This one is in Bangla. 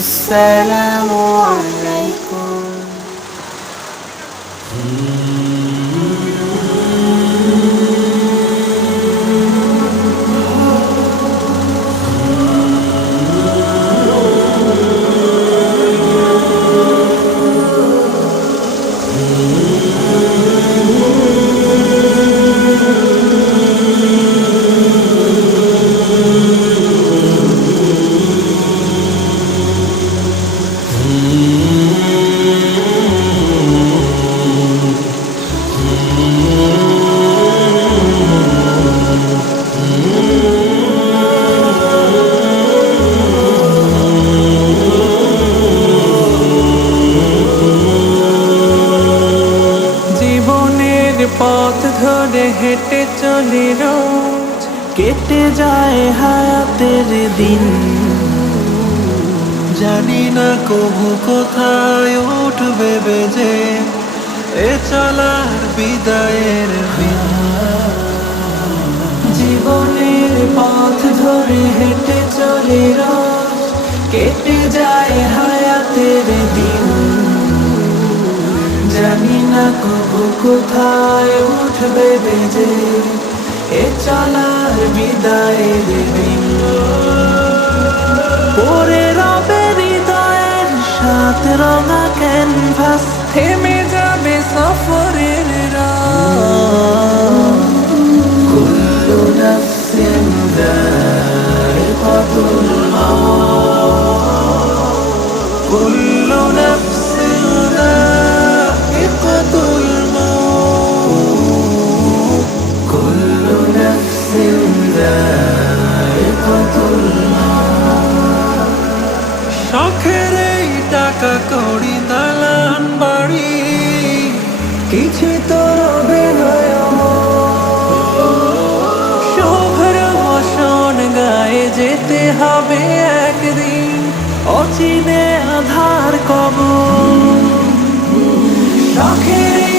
আসসালামু আলাইকুম। পথ ধরে হেঁটে চলে রোজ। কেটে যায় হায়াতের দিন। জানি না কবু কোথায় উঠবে বেজে এ চলার বিদায়ের বিন জীবনের পথ ধরে হেঁটে চলে রোজ। কেটে যায় না কবু কোথায় উঠবে বেজে? এ চলার বিদায় দিন। পরে রবে হৃদয়ের সাত রঙা ক্যানভাস থেমে যাবে সফরের কুল্লু নফসিন দারিকাতুল মাউত কুল্লু নফসিন টাকা করি দালান বাড়ি। কিছু তো রবে শোভর মশন গায়ে যেতে হবে একদিন। অচিনে আধার কব শখের